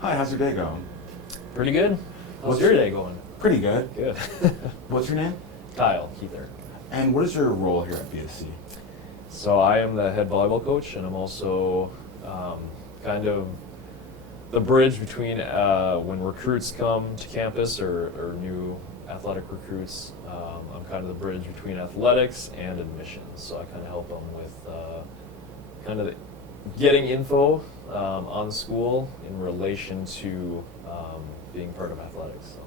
Hi, how's your day going? Pretty good. How's What's your day going? Pretty good. Good. What's your name? Kyle, Kuether. And what is your role here at BSC? So I am the head volleyball coach, and I'm also kind of the bridge between when recruits come to campus or new athletic recruits. I'm kind of the bridge between athletics and admissions. So I kind of help them with kind of getting info on the school in relation to being part of athletics. So.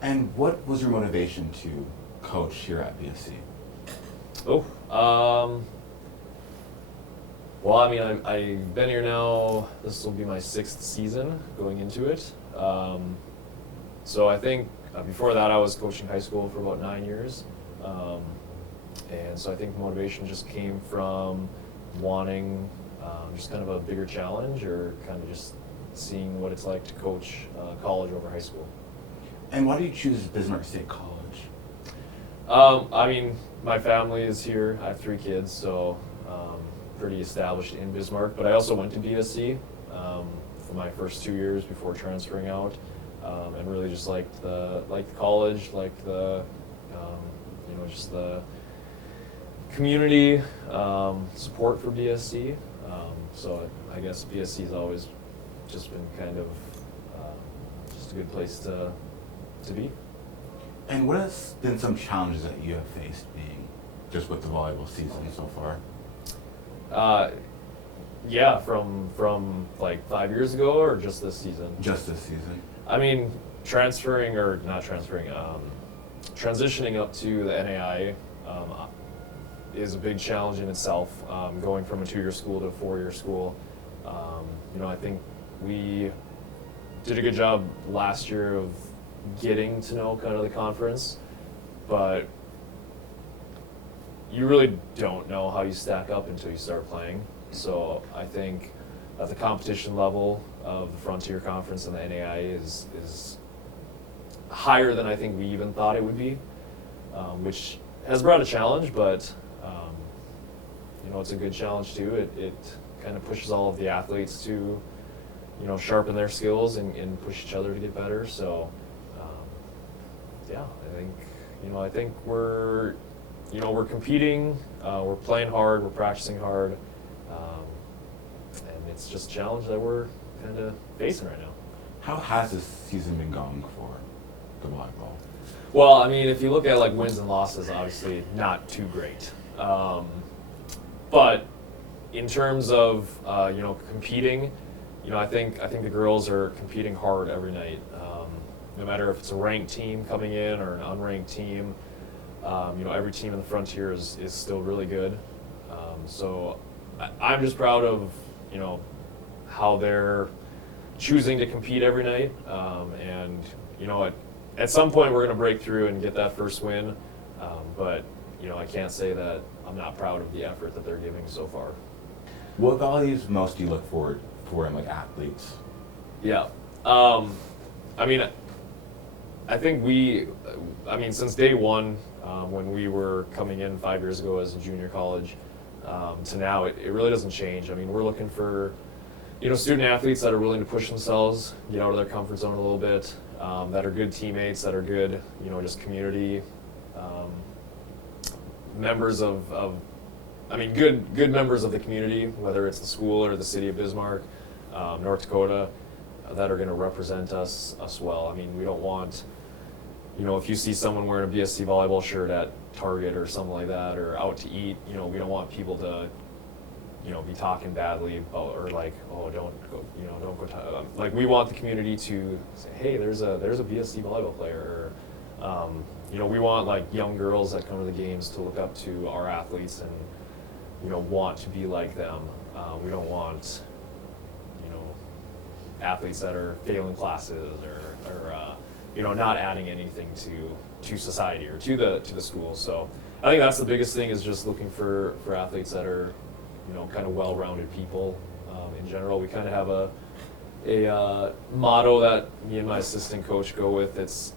And what was your motivation to coach here at BSC? Well, I mean, I've been here now, this will be my 6th season going into it. So I think before that I was coaching high school for about 9 years. And so I think motivation just came from wanting just kind of a bigger challenge or kind of just seeing what it's like to coach college over high school. And why did you choose Bismarck State College? I mean, my family is here. I have 3 kids, so pretty established in Bismarck. But I also went to BSC for my first 2 years before transferring out, and really just liked the college, liked the just the community support for BSC. So I guess BSC has always just been kind of just a good place to be. And what has been some challenges that you have faced being just with the volleyball season so far? Yeah, from like 5 years ago or just this season? Just this season. I mean, transitioning up to the NAI is a big challenge in itself. Going from a 2-year school to a 4-year school. I think we did a good job last year of getting to know kind of the conference, but you really don't know how you stack up until you start playing. So I think at the competition level of the Frontier Conference and the NAI is higher than I think we even thought it would be, which has brought a challenge, but it's a good challenge too. It kind of pushes all of the athletes to sharpen their skills and push each other to get better. So I think we're competing, we're playing hard, we're practicing hard, and it's just a challenge that we're kind of facing right now. How has this season been going for the volleyball? Well, I mean, if you look at like wins and losses, obviously not too great. But in terms of competing, I think the girls are competing hard every night. No matter if it's a ranked team coming in or an unranked team, every team in the Frontier is still really good. So I'm just proud of how they're choosing to compete every night. And at some point we're going to break through and get that first win. But I can't say that I'm not proud of the effort that they're giving so far. What values most do you look forward for in athletes? Yeah. I think since day one, when we were coming in 5 years ago as a junior college, to now, it really doesn't change. I mean, we're looking for, student athletes that are willing to push themselves, get out of their comfort zone a little bit, that are good teammates, that are good, just community members good members of the community, whether it's the school or the city of Bismarck, North Dakota, that are going to represent us well. I mean, we don't want, if you see someone wearing a BSC volleyball shirt at Target or something like that, or out to eat, we don't want people to, be talking badly about, or like, oh, don't go. We want the community to say, hey, there's a BSC volleyball player, or, we want young girls that come to the games to look up to our athletes and, want to be like them. We don't want, athletes that are failing classes or not adding anything to society or to the school. So I think that's the biggest thing, is just looking for athletes that are kind of well-rounded people. In general, we kind of have a motto that me and my assistant coach go with. It's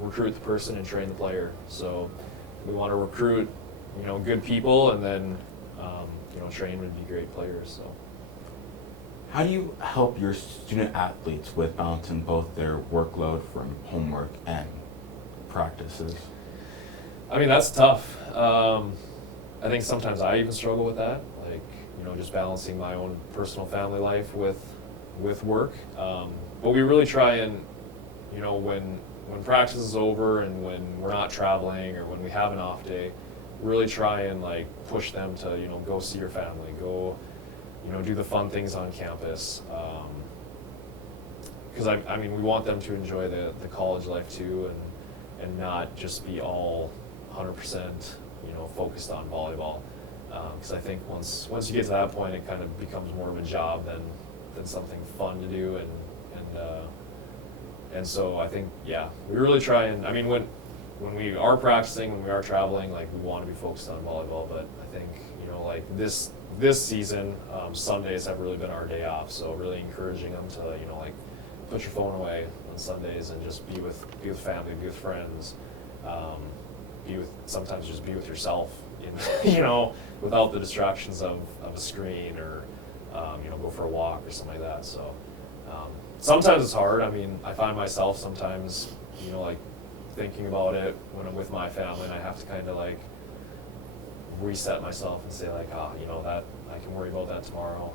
recruit the person and train the player. So we want to recruit good people, and then train would be great players. So. How do you help your student athletes with balancing both their workload from homework and practices? I mean, that's tough. I think sometimes I even struggle with that, like, just balancing my own personal family life with work. But we really try and, when practice is over and when we're not traveling or when we have an off day, really try and like push them to, go see your family, go, do the fun things on campus. Because I mean, we want them to enjoy the college life too, and not just be all 100%, focused on volleyball. Because I think once you get to that point, it kind of becomes more of a job than something fun to do, and so I think, yeah, we really try and, I mean, when we are practicing, when we are traveling, like, we want to be focused on volleyball, but I think, like this season, Sundays have really been our day off, so really encouraging them to, like, put your phone away on Sundays and just be with family, be with friends, sometimes just be with yourself, without the distractions of a screen or, go for a walk or something like that. So sometimes it's hard. I mean, I find myself sometimes, like thinking about it when I'm with my family, and I have to kind of like reset myself and say like, that I can worry about that tomorrow.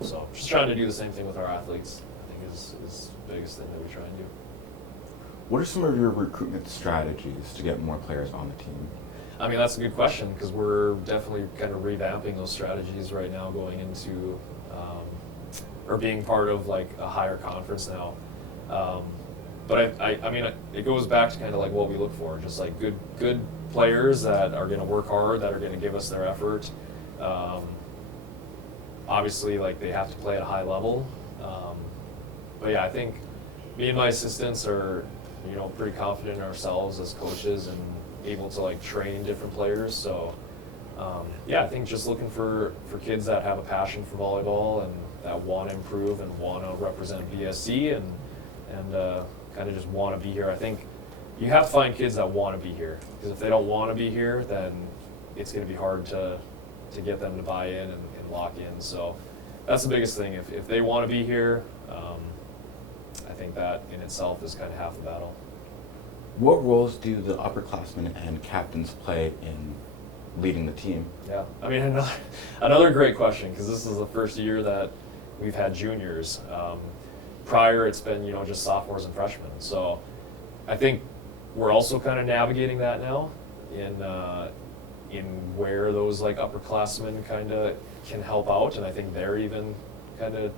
So just trying to do the same thing with our athletes, I think is the biggest thing that we try and do. What are some of your recruitment strategies to get more players on the team? I mean, that's a good question, because we're definitely kind of revamping those strategies right now, going into or being part of like a higher conference now. But I mean, it goes back to kind of like what we look for, just like good players that are going to work hard, that are going to give us their effort. Obviously, like, they have to play at a high level. But yeah, I think me and my assistants are, pretty confident in ourselves as coaches and able to like train different players. So yeah, I think just looking for kids that have a passion for volleyball and that want to improve and want to represent BSC and kind of just want to be here. I think you have to find kids that want to be here, because if they don't want to be here, then it's going to be hard to get them to buy in and lock in. So that's the biggest thing. If they want to be here, I think that in itself is kind of half the battle. What roles do the upperclassmen and captains play in leading the team? Yeah, I mean, another great question, because this is the first year that we've had juniors. Prior, it's been, just sophomores and freshmen. So I think we're also kind of navigating that now in where those like upperclassmen kind of can help out, and I think they're even kind of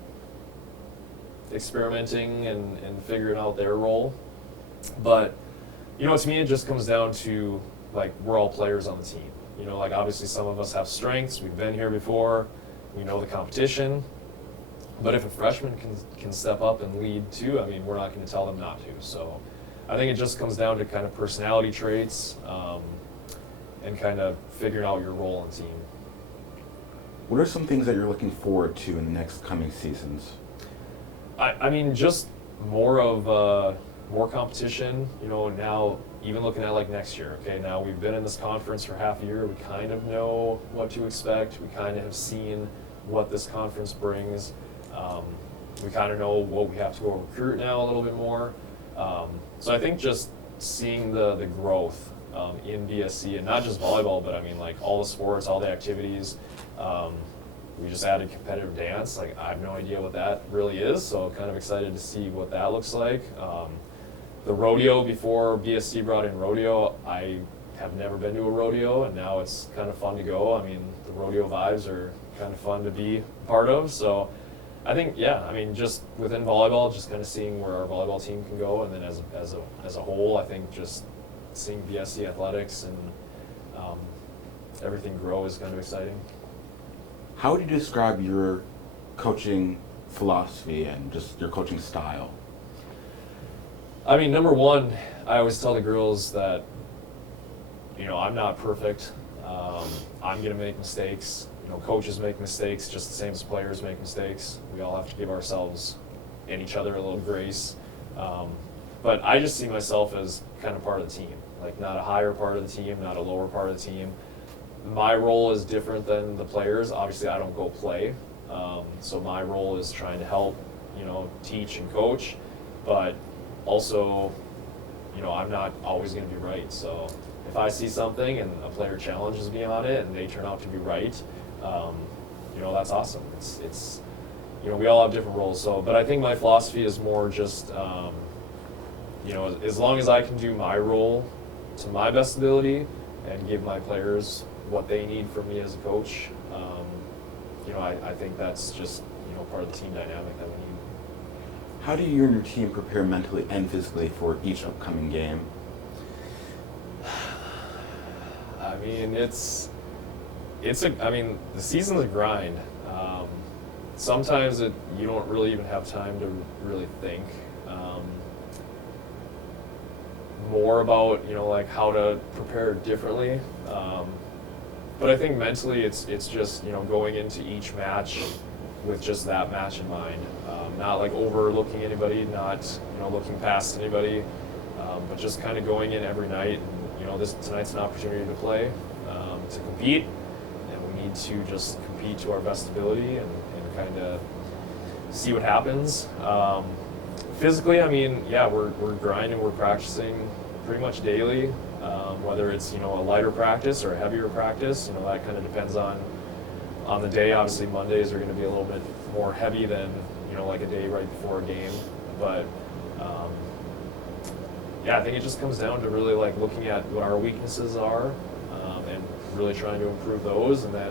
experimenting and figuring out their role. But to me, it just comes down to like, we're all players on the team. Like, obviously some of us have strengths, we've been here before, we know the competition. But if a freshman can step up and lead too, I mean, we're not going to tell them not to. So I think it just comes down to kind of personality traits and kind of figuring out your role on the team. What are some things that you're looking forward to in the next coming seasons? I mean, just more competition, now even looking at like next year, okay, now we've been in this conference for half a year, we kind of know what to expect, we kind of have seen what this conference brings, we kind of know what we have to go recruit now a little bit more, so I think just seeing the growth in BSC, and not just volleyball, but I mean like all the sports, all the activities. We just added competitive dance. Like, I have no idea what that really is, so kind of excited to see what that looks like. The rodeo, before BSC brought in rodeo, I have never been to a rodeo, and now it's kind of fun to go. I mean, the rodeo vibes are kind of fun to be part of. So I think, yeah, I mean, just within volleyball, just kind of seeing where our volleyball team can go, and then as a whole, I think just seeing BSC athletics and everything grow is kind of exciting. How would you describe your coaching philosophy and just your coaching style? I mean, number one, I always tell the girls that, I'm not perfect. I'm going to make mistakes. Coaches make mistakes just the same as players make mistakes. We all have to give ourselves and each other a little grace. But I just see myself as kind of part of the team, like not a higher part of the team, not a lower part of the team. My role is different than the players. Obviously, I don't go play, So my role is trying to help, teach and coach, but also, I'm not always going to be right. So if I see something and a player challenges me on it and they turn out to be right, that's awesome. It's we all have different roles. So, but I think my philosophy is more just, as long as I can do my role to my best ability and give my players what they need from me as a coach, I think that's just, part of the team dynamic that we need. How do you and your team prepare mentally and physically for each upcoming game? I mean, the season's a grind. Sometimes you don't really even have time to really think more about, like how to prepare differently. But I think mentally it's just, going into each match with just that match in mind. Not like overlooking anybody, not, looking past anybody, but just kind of going in every night. And, tonight's an opportunity to play, to compete, and we need to just compete to our best ability and kind of see what happens. Physically, we're grinding, we're practicing pretty much daily, whether it's, a lighter practice or a heavier practice, that kind of depends on the day. Obviously, Mondays are going to be a little bit more heavy than, like a day right before a game. But, I think it just comes down to really like looking at what our weaknesses are, and really trying to improve those. And then,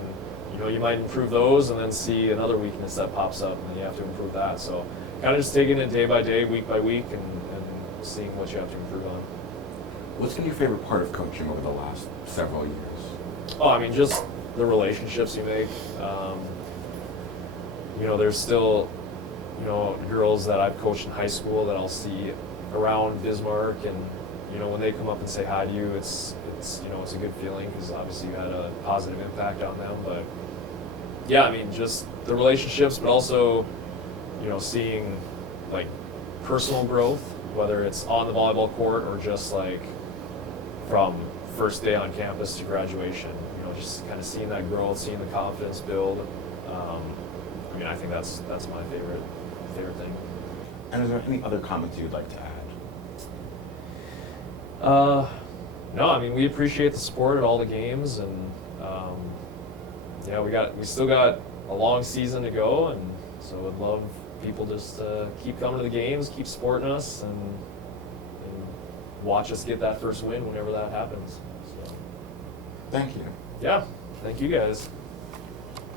you might improve those and then see another weakness that pops up, and then you have to improve that. So kind of just taking it day by day, week by week, and seeing what you have to improve on. What's been your favorite part of coaching over the last several years? Oh, just the relationships you make. There's still, girls that I've coached in high school that I'll see around Bismarck, and, when they come up and say hi to you, it's a good feeling because obviously you had a positive impact on them. But just the relationships, but also, seeing like personal growth, whether it's on the volleyball court or just like from first day on campus to graduation, just kind of seeing that growth, seeing the confidence build. I think that's my favorite thing. And is there any other comments you'd like to add? No, we appreciate the support at all the games, and we still got a long season to go, and so would love people just keep coming to the games, keep supporting us, and watch us get that first win whenever that happens. So. Thank you. Yeah, thank you guys.